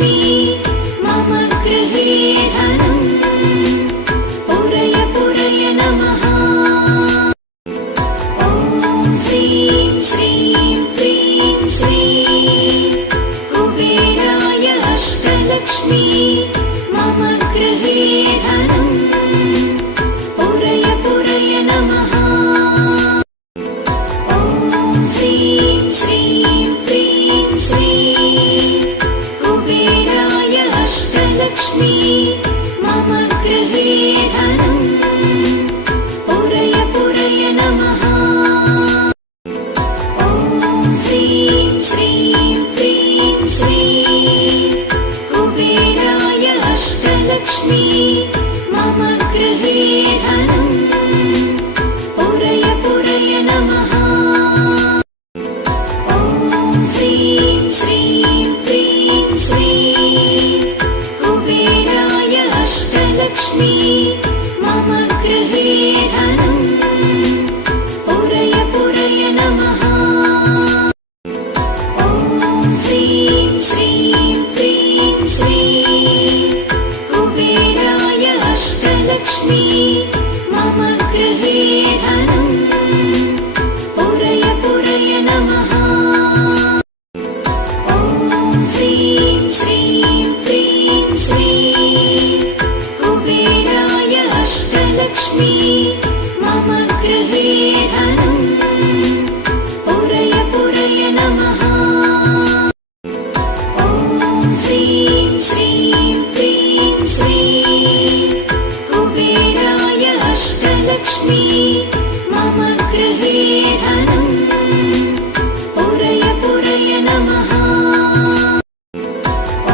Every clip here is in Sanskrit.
अष्टलक्ष्मी मम गृहे धनम् पुरय पुरय नमः। ॐ ह्रीं श्रीं क्रीं श्रीं कुबेराय अष्टलक्ष्मी मम गृहे धनम् पुरय पुरय नमः। ॐ ह्रीं श्रीं क्रीं श्रीं कुबेराय अष्टलक्ष्मी मम गृहे धनम् पुरय पुरय नमः। ॐ ह्रीं श्रीं क्रीं श्रीं कुबेराय अष्टलक्ष्मी मम गृहे धनम् पुरय पुरय नमः। ॐ ह्रीं श्रीं क्रीं श्रीं कुबेराय अष्टलक्ष्मी मम गृहे धनम् पुरय पुरय नमः। ॐ ह्रीं श्रीं क्रीं श्रीं कुबेराय अष्टलक्ष्मी मम गृहे धनम् पुरय पुरय नमः। ॐ ह्रीं श्रीं क्रीं श्रीं कुबेराय अष्टलक्ष्मी मम गृहे धनम् पुरय पुरय नमः। ॐ ह्रीं श्रीं क्रीं श्रीं कुबेराय अष्टलक्ष्मी मम गृहे धनम् पुरय पुरय नमः।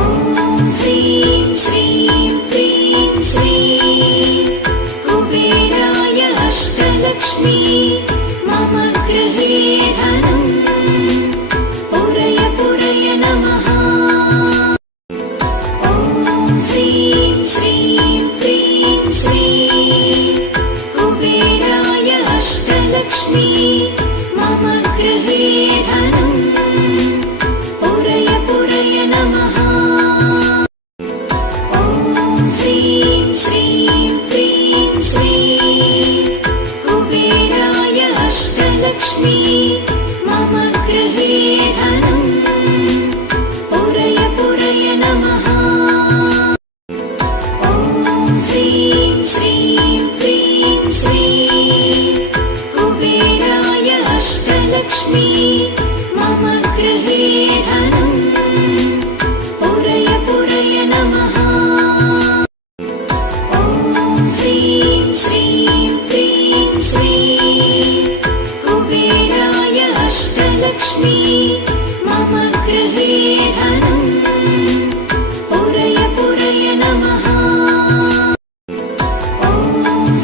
ॐ ह्रीं श्रीं क्रीं श्रीं कुबेराय अष्टलक्ष्मी मम गृहे धनम् पुरय पुरय नमः। ॐ ह्रीं श्रीं क्रीं श्रीं कुबेराय अष्टलक्ष्मी मम गृहे धनम् पुरय पुरय नमः। ॐ ह्रीं श्रीं क्रीं श्रीं कुबेराय अष्टलक्ष्मी मम गृहे धनम् पुरय पुरय नमः। ॐ ह्रीं श्रीं क्रीं श्रीं कुबेराय अष्टलक्ष्मी मम गृहे धनम् पुरय पुरय नमः। ॐ ह्रीं श्रीं क्रीं श्रीं कुबेराय अष्टलक्ष्मी मम गृहे धनम् पुरय पुरय नमः। ॐ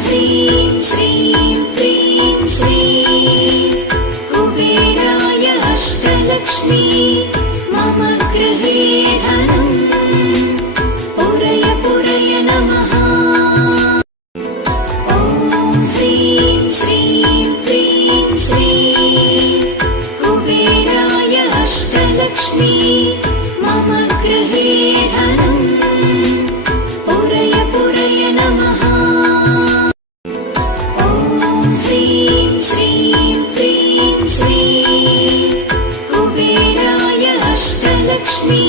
ह्रीं श्रीं क्रीं श्रीं कुबेराय अष्टलक्ष्मी मम गृहे धनम् पुरय पुरय नमः। ॐ ह्रीं श्रीं क्रीं श्रीं कुबेराय अष्टलक्ष्मी मम गृहे धनम् पुरय पुरय नमः। ॐ ह्रीं श्रीं क्रीं श्रीं कुबेराय अष्टलक्ष्मी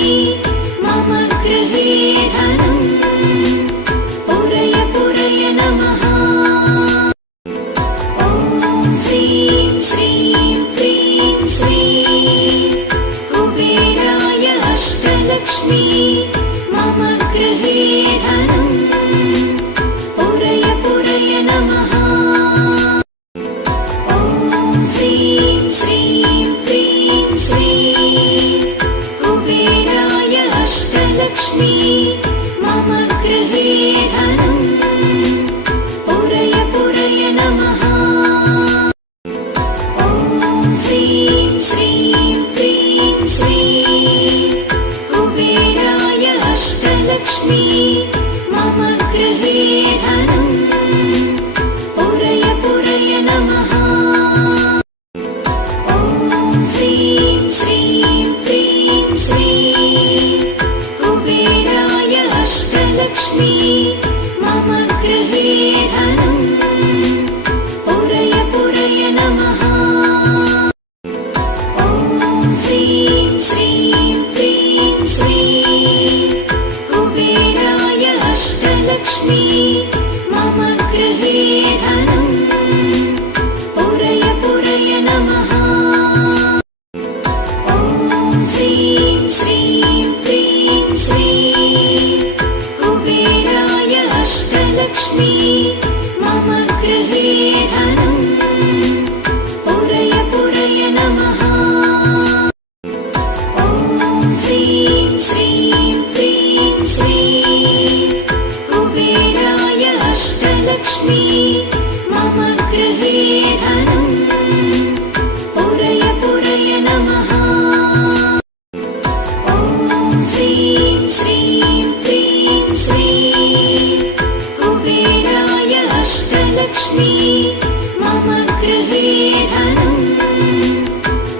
मम गृहे धनम्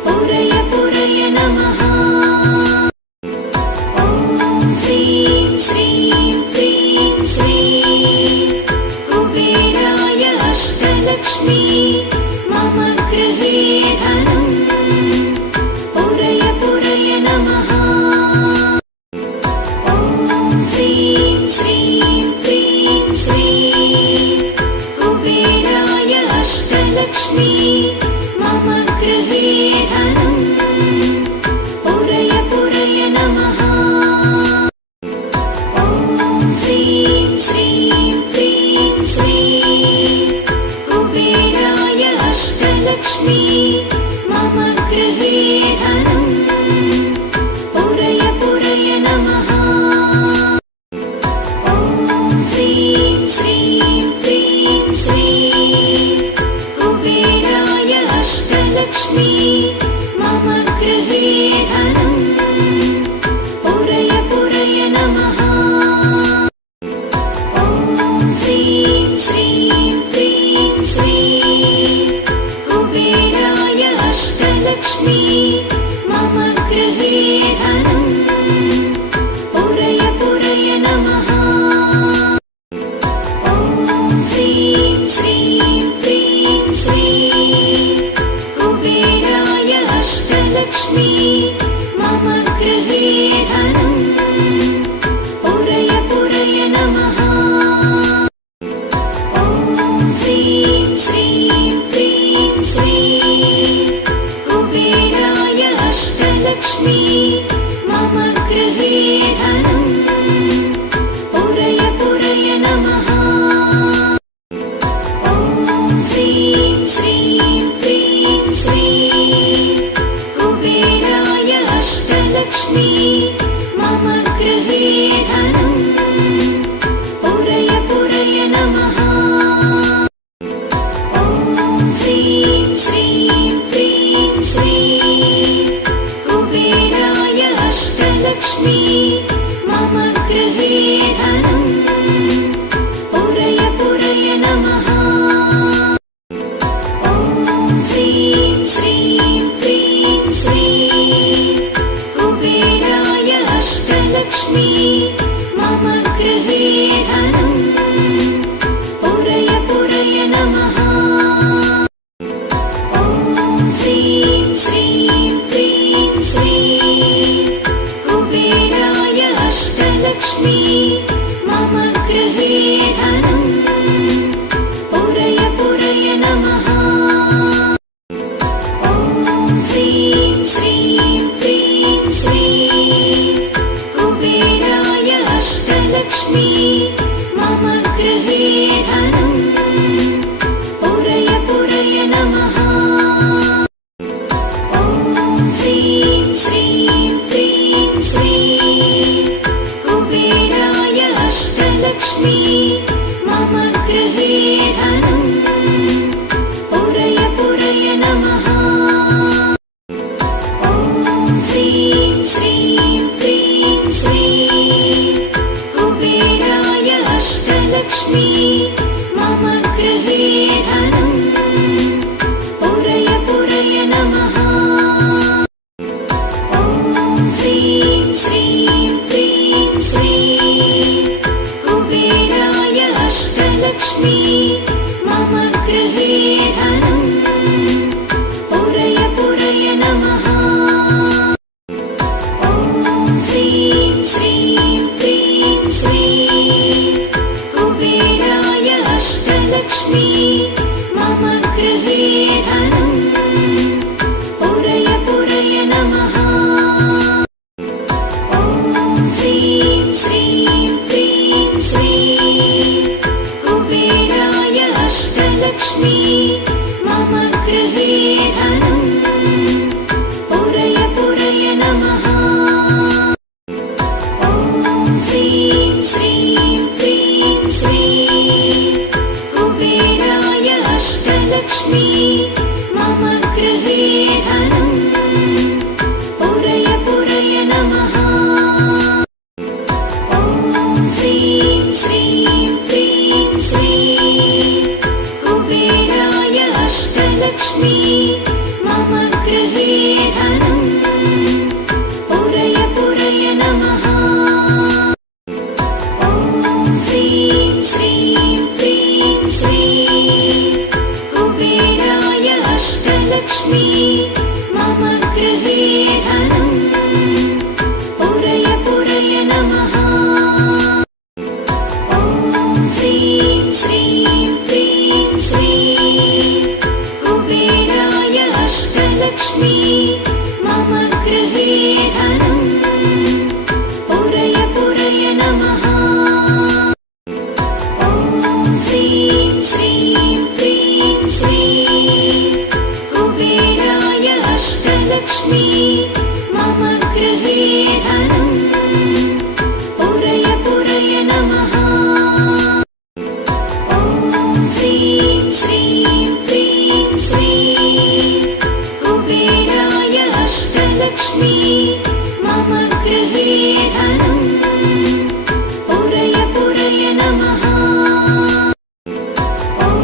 पुरय पुरय नमः। ॐ ह्रीं श्रीं क्रीं श्रीं कुबेराय अष्टलक्ष्मी मम गृहे धनम् पुरय पुरय नमः। ॐ ह्रीं श्रीं क्रीं श्रीं कुबेराय अष्टलक्ष्मी मम गृहे धनम् पुरय पुरय नमः। ॐ ह्रीं श्रीं क्रीं श्रीं कुबेराय अष्टलक्ष्मी मम गृहे धनम् पुरय पुरय नमः। ॐ ह्रीं श्रीं क्रीं श्रीं कुबेराय अष्टलक्ष्मी मम गृहे धनम् पुरय पुरय नमः। ॐ ह्रीं श्रीं क्रीं श्रीं कुबेराय अष्टलक्ष्मी मम गृहे धनम् पुरय पुरय नमः। ॐ ह्रीं श्रीं क्रीं श्रीं कुबेराय अष्टलक्ष्मी मम गृहे धनम् पुरय पुरय नमः। ॐ ह्रीं श्रीं क्रीं श्रीं कुबेराय अष्टलक्ष्मी मम गृहे धनम् पुरय पुरय नमः। ॐ ह्रीं श्रीं क्रीं श्रीं कुबेराय अष्टलक्ष्मी मम गृहे धनम् पुरय पुरय नमः। ॐ ह्रीं श्रीं क्रीं श्रीं कुबेराय अष्टलक्ष्मी मम गृहे धनम् पुरय पुरय नमः। ॐ ह्रीं श्रीं क्रीं श्रीं कुबेराय अष्टलक्ष्मी मम गृहे धनम् पुरय पुरय नमः। ॐ ह्रीं श्रीं क्रीं श्रीं कुबेराय अष्टलक्ष्मी मम गृहे धनम् पुरय पुरय नमः। ॐ ह्रीं श्रीं क्रीं श्रीं कुबेराय अष्टलक्ष्मी मम गृहे धनम् पुरय पुरय नमः। ॐ ह्रीं श्रीं क्रीं श्रीं कुबेराय अष्टलक्ष्मी मम गृहे धनम् पुरय पुरय नमः। ॐ ह्रीं श्रीं क्रीं श्रीं कुबेराय अष्टलक्ष्मी मम गृहे धनम् पुरय पुरय नमः। ॐ ह्रीं श्रीं क्रीं श्रीं कुबेराय अष्टलक्ष्मी मम गृहे धनम् पुरय पुरय नमः। ॐ ह्रीं श्रीं क्रीं श्रीं कुबेराय अष्टलक्ष्मी मम गृहे धनम् पुरय पुरय नमः। ॐ ह्रीं श्रीं क्रीं श्रीं कुबेराय अष्टलक्ष्मी मम गृहे धनम् पुरय पुरय नमः। ॐ ह्रीं श्रीं क्रीं श्रीं कुबेराय अष्टलक्ष्मी मम गृहे धनम् पुरय पुरय नमः। ॐ ह्रीं श्रीं क्रीं श्रीं कुबेराय अष्टलक्ष्मी मम गृहे धनम् पुरय पुरय नमः। ॐ ह्रीं श्रीं क्रीं श्रीं कुबेराय अष्टलक्ष्मी मम गृहे धनम् पुरय पुरय नमः। ॐ ह्रीं श्रीं क्रीं श्रीं कुबेराय अष्टलक्ष्मी मम गृहे धनम् पुरय पुरय नमः। ॐ ह्रीं श्रीं क्रीं श्रीं कुबेराय अष्टलक्ष्मी मम गृहे धनम् पुरय पुरय नमः। ॐ ह्रीं श्रीं क्रीं श्रीं कुबेराय अष्टलक्ष्मी मम गृहे धनम् पुरय पुरय नमः। ॐ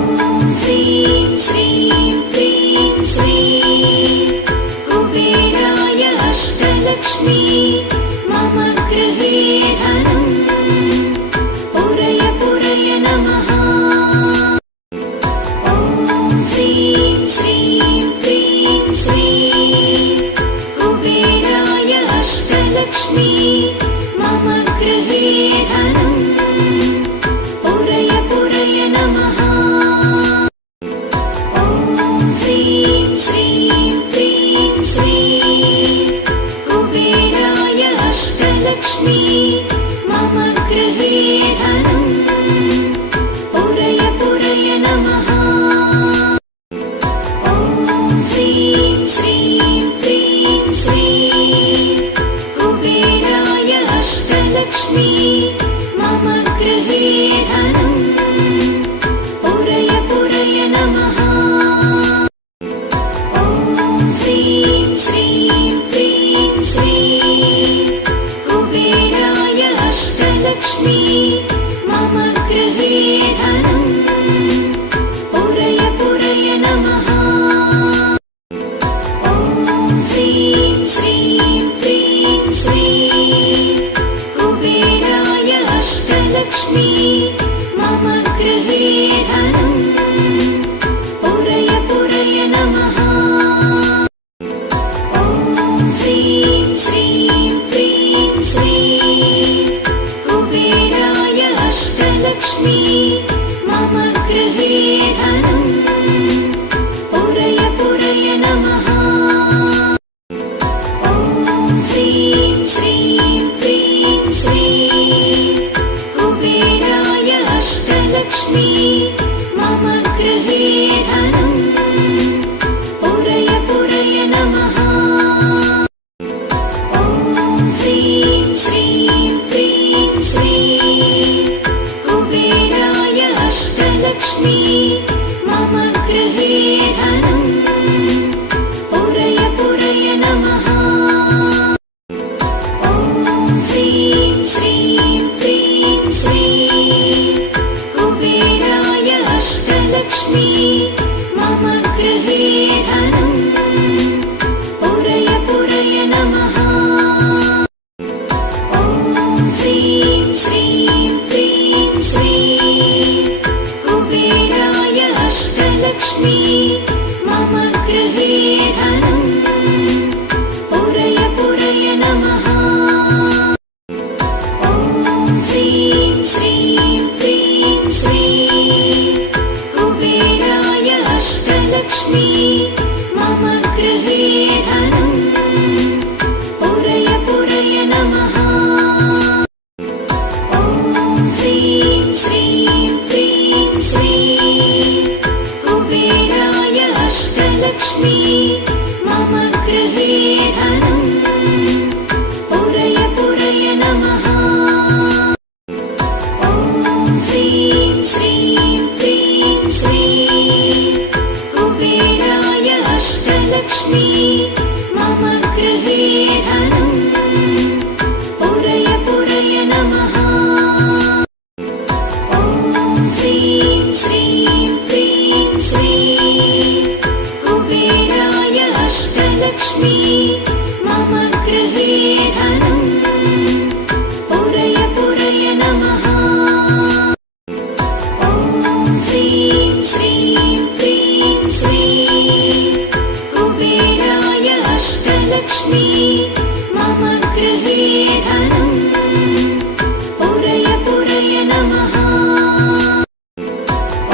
ह्रीं श्रीं क्रीं श्रीं कुबेराय अष्टलक्ष्मी मम गृहे धनम् पुरय पुरय नमः। ॐ ह्रीं श्रीं क्रीं श्रीं कुबेराय अष्टलक्ष्मी मम गृहे धनम् पुरय पुरय नमः। ॐ ह्रीं श्रीं क्रीं श्रीं कुबेराय अष्टलक्ष्मी मम गृहे धनम् पुरय पुरय नमः। ॐ ह्रीं श्रीं क्रीं श्रीं कुबेराय अष्टलक्ष्मी मम गृहे धनम् पुरय पुरय नमः। ॐ ह्रीं श्रीं क्रीं श्रीं कुबेराय अष्टलक्ष्मी मम गृहे धनम् पुरय पुरय नमः। ॐ ह्रीं श्रीं क्रीं श्रीं कुबेराय अष्टलक्ष्मी मम गृहे धनम् पुरय पुरय नमः। ॐ ह्रीं श्रीं क्रीं श्रीं कुबेराय अष्टलक्ष्मी मम गृहे धनम् पुरय पुरय नमः। ॐ ह्रीं श्रीं क्रीं श्रीं कुबेराय अष्टलक्ष्मी मम गृहे धनम् पुरय पुरय नमः। ॐ ह्रीं श्रीं क्रीं श्रीं कुबेराय अष्टलक्ष्मी मम गृहे धनम् पुरय पुरय नमः। ॐ ह्रीं श्रीं क्रीं श्रीं कुबेराय अष्टलक्ष्मी मम गृहे धनम् पुरय पुरय नमः। ॐ ह्रीं श्रीं क्रीं श्रीं कुबेराय अष्टलक्ष्मी मम गृहे धनम् पुरय पुरय नमः। ॐ ह्रीं श्रीं क्रीं श्रीं कुबेराय अष्टलक्ष्मी मम गृहे धनम् पुरय पुरय नमः। ॐ ह्रीं श्रीं क्रीं श्रीं कुबेराय अष्टलक्ष्मी मम गृहे धनम् पुरय पुरय नमः। ॐ ह्रीं श्रीं क्रीं श्रीं कुबेराय अष्टलक्ष्मी मम गृहे धनम् पुरय पुरय नमः। ॐ ह्रीं श्रीं क्रीं श्रीं अष्टलक्ष्मी मम गृहे धनम् पुरय पुरय नमः। ॐ ह्रीं श्रीं क्रीं श्रीं कुबेराय अष्टलक्ष्मी मम गृहे धनम् पुरय पुरय नमः।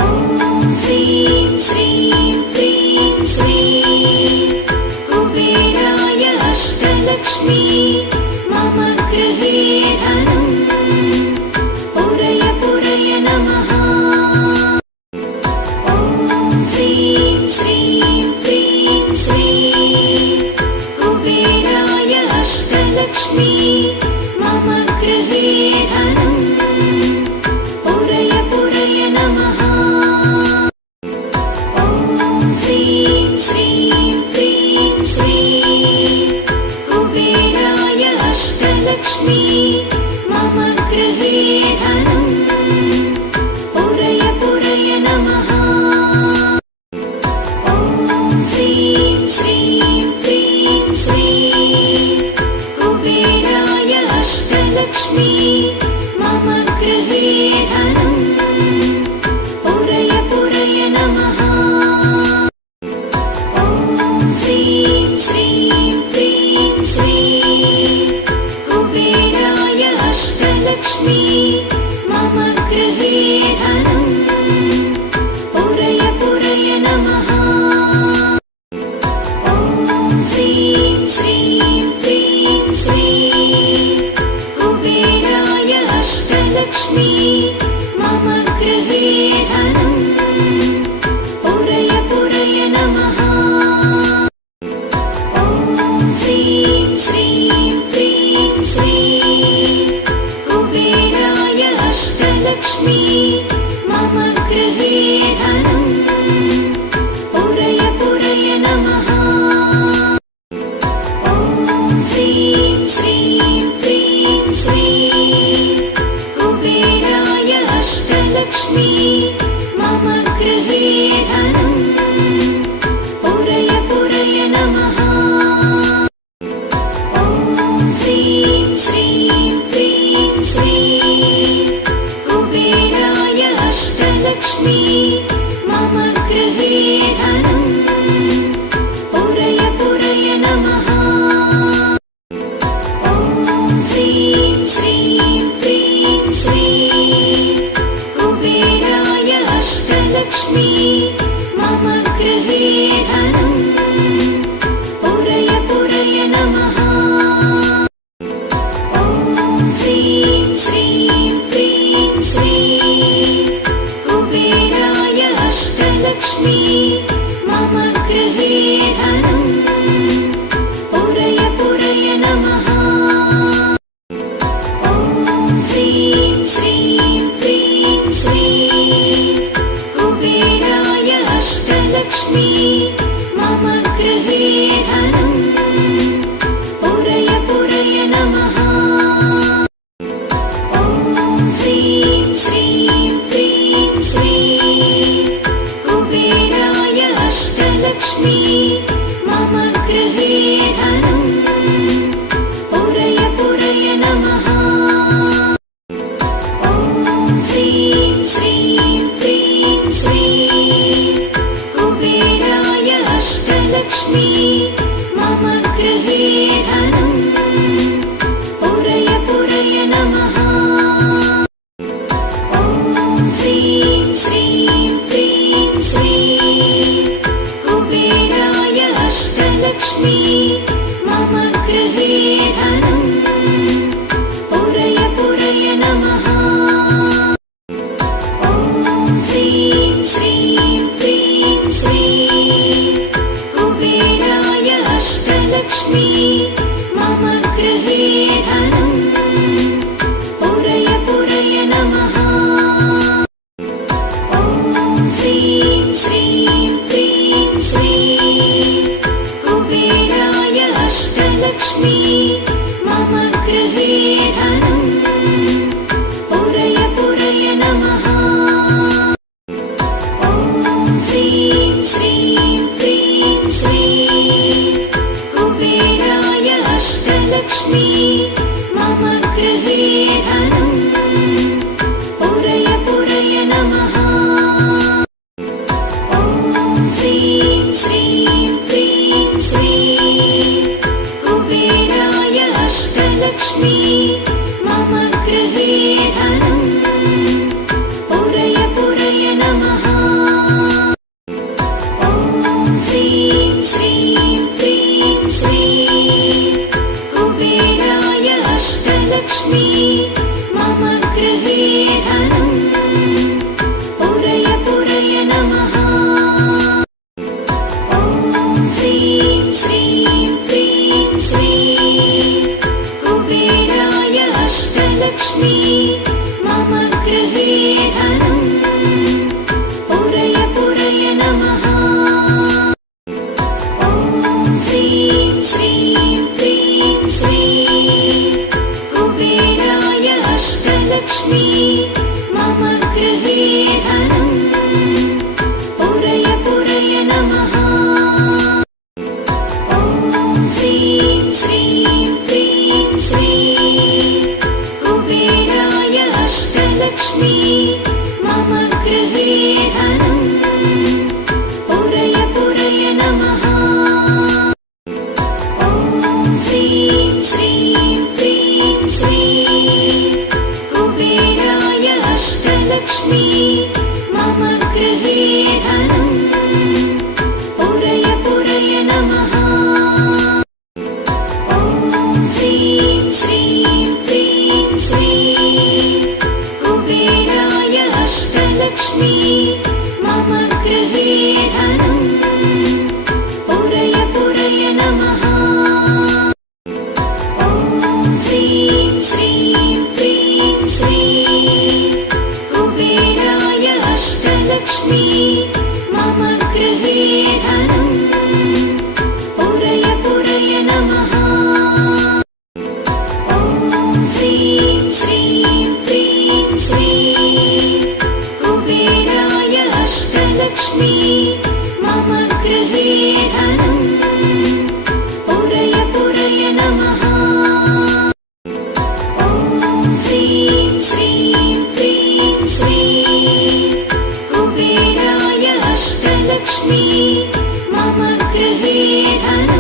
ॐ ह्रीं श्रीं क्रीं श्रीं कुबेराय अष्टलक्ष्मी मम गृहे धनम् पुरय पुरय नमः। ॐ ह्रीं श्रीं क्रीं श्रीं कुबेराय अष्टलक्ष्मी मम गृहे धनम् पुरय पुरय नमः। ॐ ह्रीं श्रीं क्रीं श्रीं कुबेराय अष्टलक्ष्मी मम गृहे धनम् पुरय पुरय नमः। ॐ ह्रीं श्रीं क्रीं श्रीं कुबेराय अष्टलक्ष्मी मम गृहे धनम् पुरय पुरय नमः। ॐ ह्रीं श्रीं क्रीं श्रीं कुबेराय अष्टलक्ष्मी मम गृहे धनम् पुरय पुरय नमः। ॐ ह्रीं श्रीं क्रीं श्रीं कुबेराय अष्टलक्ष्मी मम गृहे धनम् पुरय पुरय नमः। ॐ ह्रीं श्रीं क्रीं श्रीं कुबेराय अष्टलक्ष्मी मम गृहे धनम् पुरय पुरय नमः। ॐ ह्रीं श्रीं क्रीं श्रीं कुबेराय अष्टलक्ष्मी मम गृहे धनम् पुरय पुरय नमः। ॐ ह्रीं श्रीं क्रीं श्रीं कुबेराय अष्टलक्ष्मी मम गृहे धनम् पुरय पुरय नमः। ॐ ह्रीं श्रीं क्रीं श्रीं कुबेराय अष्टलक्ष्मी मम गृहे धनम् पुरय पुरय नमः। ॐ ह्रीं श्रीं क्रीं श्रीं कुबेराय अष्टलक्ष्मी मम गृहे धनम् पुरय पुरय नमः। ॐ ह्रीं श्रीं क्रीं श्रीं कुबेराय अष्टलक्ष्मी मम गृहे धनम् पुरय पुरय नमः। ॐ ह्रीं श्रीं क्रीं श्रीं कुबेराय अष्टलक्ष्मी मम गृहे धनम् पुरय पुरय नमः। ॐ ह्रीं श्रीं क्रीं श्रीं कुबेराय अष्टलक्ष्मी मम गृहे धनम् पुरय पुरय नमः। ॐ ह्रीं श्रीं क्रीं श्रीं कुबेराय अष्टलक्ष्मी मम गृहे धनम् पुरय पुरय नमः। ॐ ह्रीं श्रीं क्रीं श्रीं कुबेराय अष्टलक्ष्मी मम गृहे धनम् पुरय पुरय नमः। ॐ ह्रीं श्रीं क्रीं श्रीं कुबेराय अष्टलक्ष्मी मम गृहे धनम् पुरय पुरय नमः। ॐ ह्रीं श्रीं क्रीं श्रीं अष्टलक्ष्मी मम गृहे धनम् पुरय पुरय नमः। ॐ ह्रीं श्रीं क्रीं श्रीं कुबेराय अष्टलक्ष्मी मम गृहे धनम् पुरय पुरय नमः। ॐ ह्रीं श्रीं क्रीं श्रीं कुबेराय अष्टलक्ष्मी मम गृहे धनम् पुरय पुरय नमः। ॐ ह्रीं श्रीं क्रीं श्रीं कुबेराय अष्टलक्ष्मी मम गृहे धनम् पुरय पुरय नमः। ॐ ह्रीं श्रीं क्रीं श्रीं कुबेराय अष्टलक्ष्मी मम गृहे धनम् पुरय पुरय नमः। ॐ ह्रीं श्रीं क्रीं श्रीं कुबेराय अष्टलक्ष्मी मम गृहे धनम् पुरय पुरय नमः। ॐ ह्रीं श्रीं क्रीं श्रीं कुबेराय अष्टलक्ष्मी मम गृहे धनम् पुरय पुरय नमः। ॐ ह्रीं श्रीं क्रीं श्रीं कुबेराय अष्टलक्ष्मी मम गृहे धनम् पुरय पुरय नमः। ॐ ह्रीं श्रीं क्रीं श्रीं कुबेराय अष्टलक्ष्मी मम गृहे धनम् पुरय पुरय नमः। ॐ ह्रीं श्रीं क्रीं श्रीं कुबेराय अष्टलक्ष्मी मम गृहे धनम्